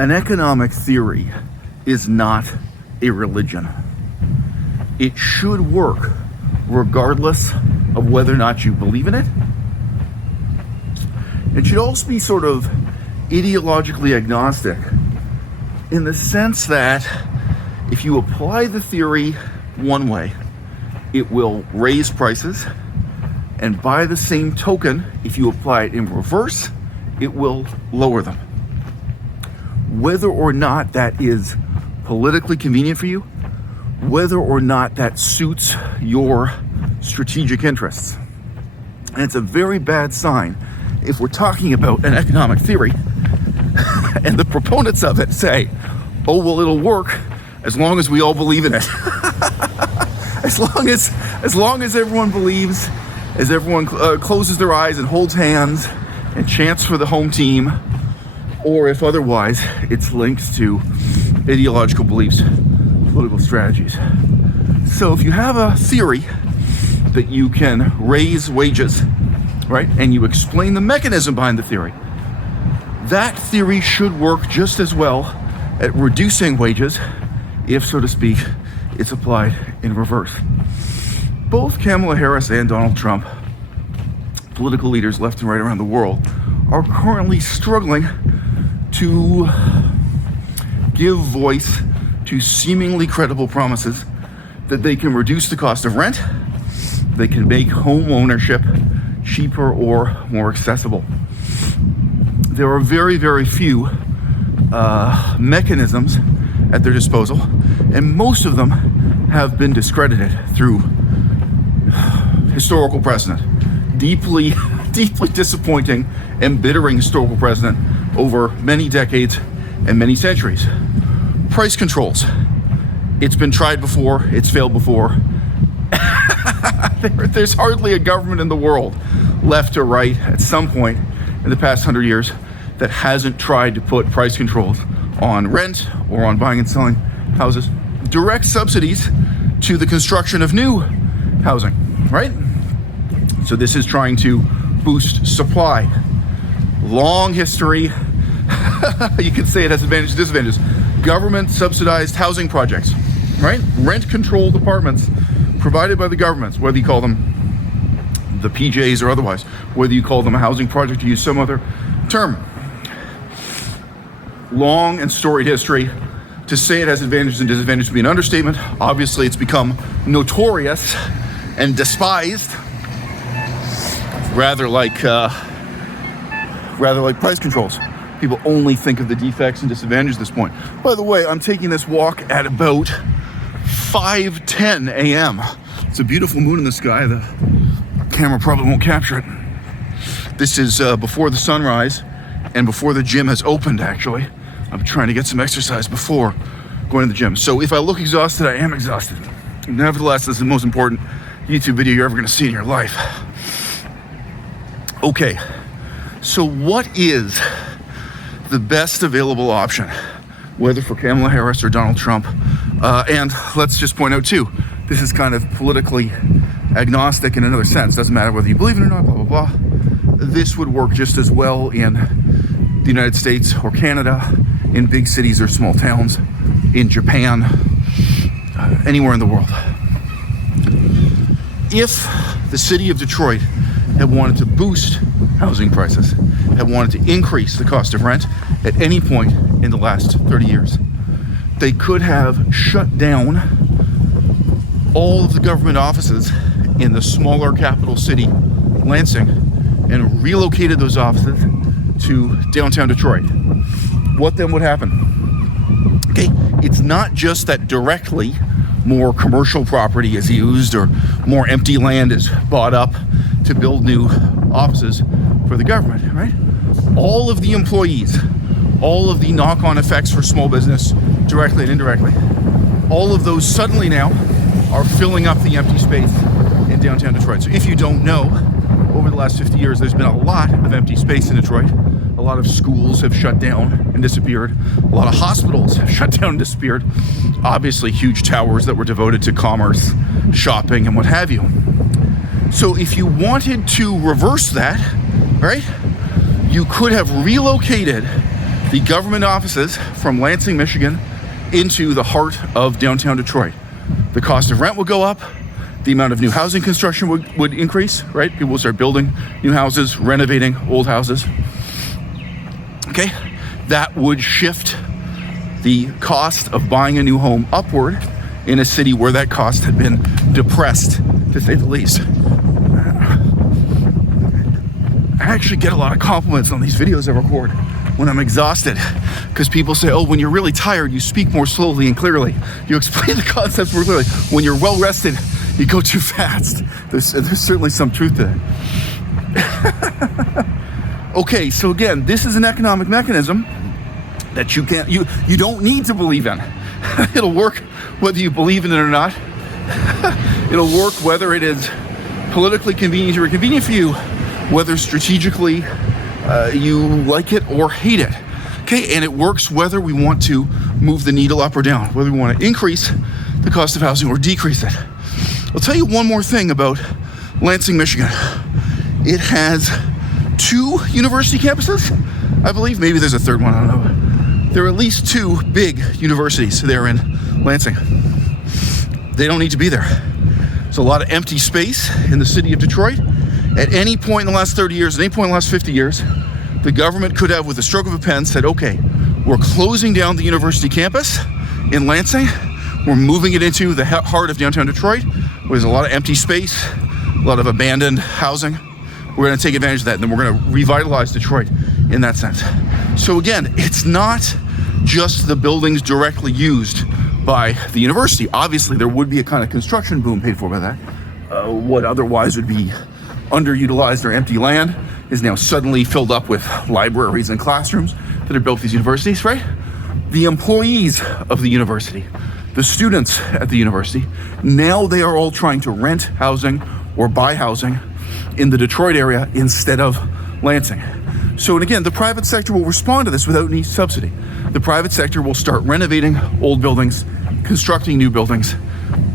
An economic theory is not a religion. It should work regardless of whether or not you believe in it. It should also be sort of ideologically agnostic in the sense that if you apply the theory one way, it will raise prices, and by the same token, if you apply it in reverse, it will lower them. Whether or not that is politically convenient for you, whether or not that suits your strategic interests. And it's a very bad sign if we're talking about an economic theory and the proponents of it say, oh, well, it'll work as long as we all believe in it. as long as everyone believes, as everyone closes their eyes and holds hands and chants for the home team, or if otherwise it's linked to ideological beliefs, political strategies. So if you have a theory that you can raise wages, right, and you explain the mechanism behind the theory, that theory should work just as well at reducing wages if, so to speak, it's applied in reverse. Both Kamala Harris and Donald Trump, political leaders left and right around the world, are currently struggling to give voice to seemingly credible promises that they can reduce the cost of rent, they can make home ownership cheaper or more accessible. There are very, very few mechanisms at their disposal, and most of them have been discredited through historical precedent. Deeply disappointing, embittering historical precedent over many decades and many centuries. Price controls. It's been tried before, it's failed before. There's hardly a government in the world, left or right, at some point in the past 100 years that hasn't tried to put price controls on rent or on buying and selling houses. Direct subsidies to the construction of new housing, right? So this is trying to boost supply. Long history. You can say it has advantages and disadvantages. Government subsidized housing projects, right? Rent controlled apartments provided by the governments, whether you call them the PJs or otherwise, whether you call them a housing project or use some other term. Long and storied history. To say it has advantages and disadvantages would be an understatement. Obviously, it's become notorious and despised, rather like price controls. People only think of the defects and disadvantages at this point. By the way, I'm taking this walk at about 5:10 a.m. It's a beautiful moon in the sky. The camera probably won't capture it. This is before the sunrise and before the gym has opened, actually. I'm trying to get some exercise before going to the gym. So if I look exhausted, I am exhausted. Nevertheless, this is the most important YouTube video you're ever going to see in your life. Okay, so what is the best available option, whether for Kamala Harris or Donald Trump? And let's just point out too, this is kind of politically agnostic in another sense. Doesn't matter whether you believe it or not, blah, blah, blah. This would work just as well in the United States or Canada, in big cities or small towns, in Japan, anywhere in the world. If the city of Detroit had wanted to boost housing prices, had wanted to increase the cost of rent at any point in the last 30 years, they could have shut down all of the government offices in the smaller capital city, Lansing, and relocated those offices to downtown Detroit. What then would happen? Okay, it's not just that directly more commercial property is used or more empty land is bought up to build new offices for the government, right? All of the employees, all of the knock-on effects for small business, directly and indirectly, all of those suddenly now are filling up the empty space in downtown Detroit. So if you don't know, over the last 50 years, there's been a lot of empty space in Detroit. A lot of schools have shut down and disappeared. A lot of hospitals have shut down and disappeared. Obviously, huge towers that were devoted to commerce, shopping, and what have you. So if you wanted to reverse that, right, you could have relocated the government offices from Lansing, Michigan, into the heart of downtown Detroit. The cost of rent would go up. The amount of new housing construction would increase, right? People would start building new houses, renovating old houses. Okay, that would shift the cost of buying a new home upward in a city where that cost had been depressed, to say the least. I actually get a lot of compliments on these videos I record when I'm exhausted, because people say, oh, when you're really tired, you speak more slowly and clearly. You explain the concepts more clearly. When you're well rested, you go too fast. There's certainly some truth to that. Okay, so again, this is an economic mechanism that you don't need to believe in. It'll work whether you believe in it or not. It'll work whether it is politically convenient or inconvenient for you, whether strategically you like it or hate it. Okay, and it works whether we want to move the needle up or down, whether we want to increase the cost of housing or decrease it. I'll tell you one more thing about Lansing, Michigan. It has 2 university campuses, I believe. Maybe there's a third one, I don't know. There are at least 2 big universities there in Lansing. They don't need to be there. There's a lot of empty space in the city of Detroit. At any point in the last 30 years, at any point in the last 50 years, the government could have, with a stroke of a pen, said, okay, we're closing down the university campus in Lansing. We're moving it into the heart of downtown Detroit, where there's a lot of empty space, a lot of abandoned housing. We're going to take advantage of that, and then we're going to revitalize Detroit in that sense. So again, it's not just the buildings directly used by the university. Obviously, there would be a kind of construction boom paid for by that. What otherwise would be underutilized or empty land is now suddenly filled up with libraries and classrooms that are built at these universities, right? The employees of the university, the students at the university, now they are all trying to rent housing or buy housing in the Detroit area instead of Lansing. So, and again, the private sector will respond to this without any subsidy. The private sector will start renovating old buildings, constructing new buildings,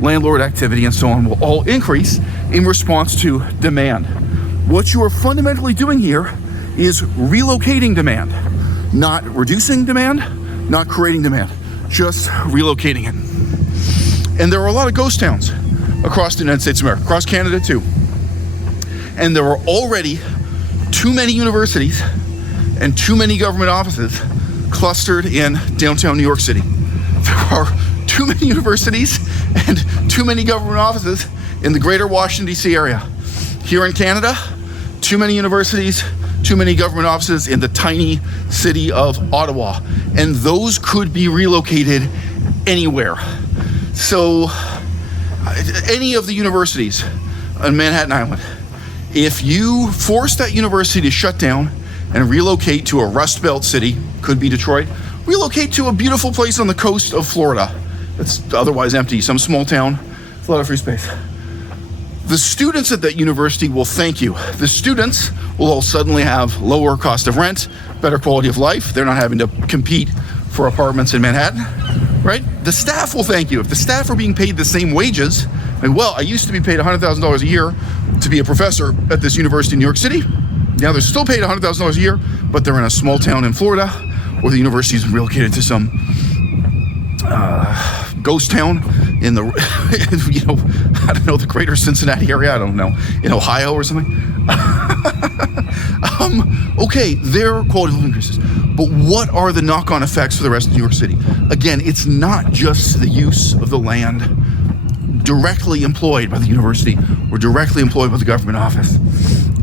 landlord activity and so on will all increase in response to demand. What you are fundamentally doing here is relocating demand, not reducing demand, not creating demand, just relocating it. And there are a lot of ghost towns across the United States of America, across Canada too. And there are already too many universities and too many government offices clustered in downtown New York City. There are too many universities and too many government offices in the greater Washington, D.C. area. Here in Canada, too many universities, too many government offices in the tiny city of Ottawa. And those could be relocated anywhere. So, any of the universities on Manhattan Island, if you force that university to shut down and relocate to a Rust Belt city, could be Detroit, relocate to a beautiful place on the coast of Florida that's otherwise empty, some small town, with a lot of free space. The students at that university will thank you. The students will all suddenly have lower cost of rent, better quality of life. They're not having to compete for apartments in Manhattan, right? The staff will thank you. If the staff are being paid the same wages, like, well, I used to be paid $100,000 a year to be a professor at this university in New York City. Now they're still paid $100,000 a year, but they're in a small town in Florida, or the university is relocated to some ghost town in the, I don't know, the greater Cincinnati area, I don't know, in Ohio or something. Okay, their quality of living increases. But what are the knock-on effects for the rest of New York City? Again, it's not just the use of the land directly employed by the university or directly employed by the government office.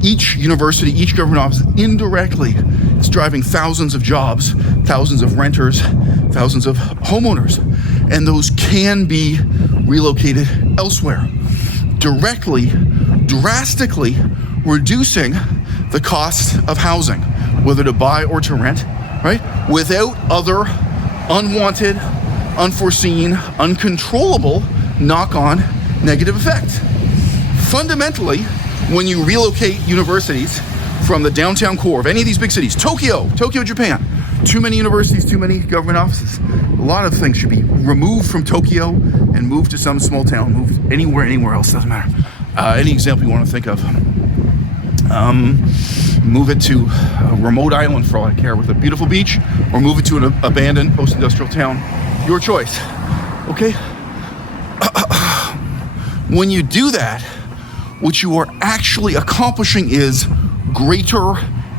Each university, each government office indirectly is driving thousands of jobs, thousands of renters, thousands of homeowners. And those can be relocated elsewhere, directly, drastically reducing the cost of housing, whether to buy or to rent, right? Without other unwanted, unforeseen, uncontrollable knock-on negative effects. Fundamentally, when you relocate universities from the downtown core of any of these big cities, Tokyo, Japan, too many universities, too many government offices. A lot of things should be removed from Tokyo and moved to some small town, moved anywhere else, doesn't matter. Any example you want to think of. move it to a remote island for all I care with a beautiful beach, or move it to an abandoned post-industrial town. Your choice. Okay? When you do that, what you are actually accomplishing is greater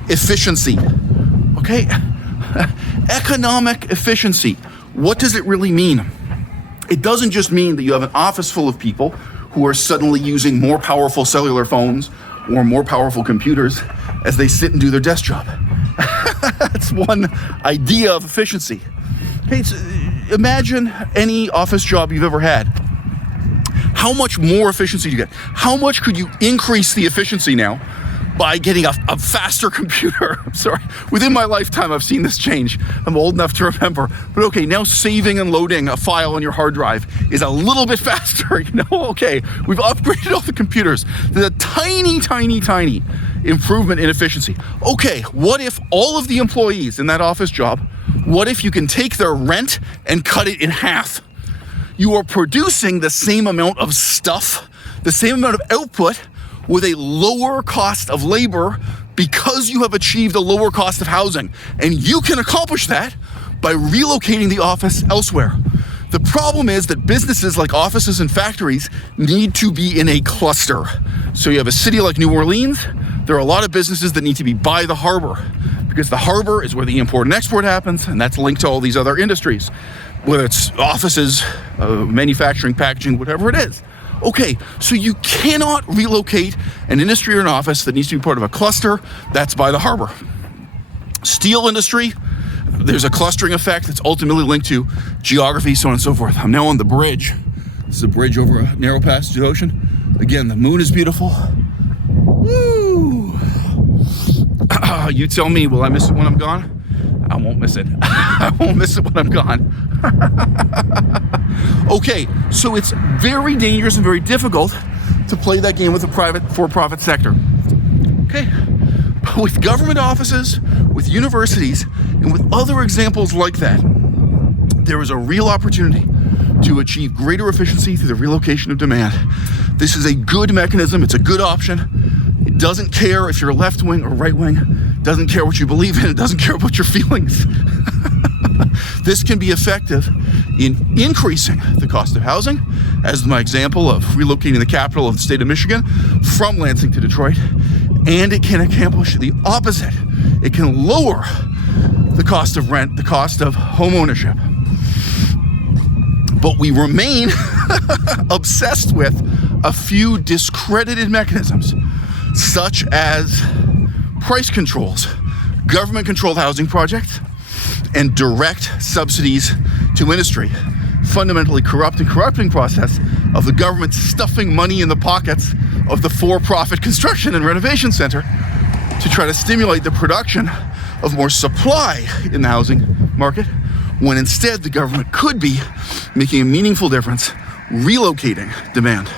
efficiency. Okay? Economic efficiency. What does it really mean? It doesn't just mean that you have an office full of people who are suddenly using more powerful cellular phones or more powerful computers as they sit and do their desk job. That's one idea of efficiency. Okay, so imagine any office job you've ever had. How much more efficiency do you get? How much could you increase the efficiency now by getting a faster computer? I'm sorry. Within my lifetime, I've seen this change. I'm old enough to remember. But okay, now saving and loading a file on your hard drive is a little bit faster. Okay, we've upgraded all the computers. There's a tiny, tiny, tiny improvement in efficiency. Okay, what if all of the employees in that office job, what if you can take their rent and cut it in half? You are producing the same amount of stuff, the same amount of output, with a lower cost of labor because you have achieved a lower cost of housing. And you can accomplish that by relocating the office elsewhere. The problem is that businesses like offices and factories need to be in a cluster. So you have a city like New Orleans, there are a lot of businesses that need to be by the harbor, because the harbor is where the import and export happens, and that's linked to all these other industries, whether it's offices, manufacturing, packaging, whatever it is. Okay, so you cannot relocate an industry or an office that needs to be part of a cluster that's by the harbor. Steel industry, there's a clustering effect that's ultimately linked to geography, so on and so forth. I'm now on the bridge. This is a bridge over a narrow passage of the ocean. Again, the moon is beautiful. Woo! You tell me, will I miss it when I'm gone? I won't miss it. I won't miss it when I'm gone. Okay, so it's very dangerous and very difficult to play that game with the private for-profit sector. Okay, but with government offices, with universities, and with other examples like that, there is a real opportunity to achieve greater efficiency through the relocation of demand. This is a good mechanism. It's a good option. It doesn't care if you're left wing or right wing. Doesn't care what you believe in. It doesn't care about your feelings. This can be effective in increasing the cost of housing, as my example of relocating the capital of the state of Michigan from Lansing to Detroit. And it can accomplish the opposite. It can lower the cost of rent, the cost of home ownership. But we remain obsessed with a few discredited mechanisms, such as price controls, government-controlled housing projects, and direct subsidies to industry, fundamentally corrupting process of the government stuffing money in the pockets of the for-profit construction and renovation center to try to stimulate the production of more supply in the housing market, when instead the government could be making a meaningful difference relocating demand.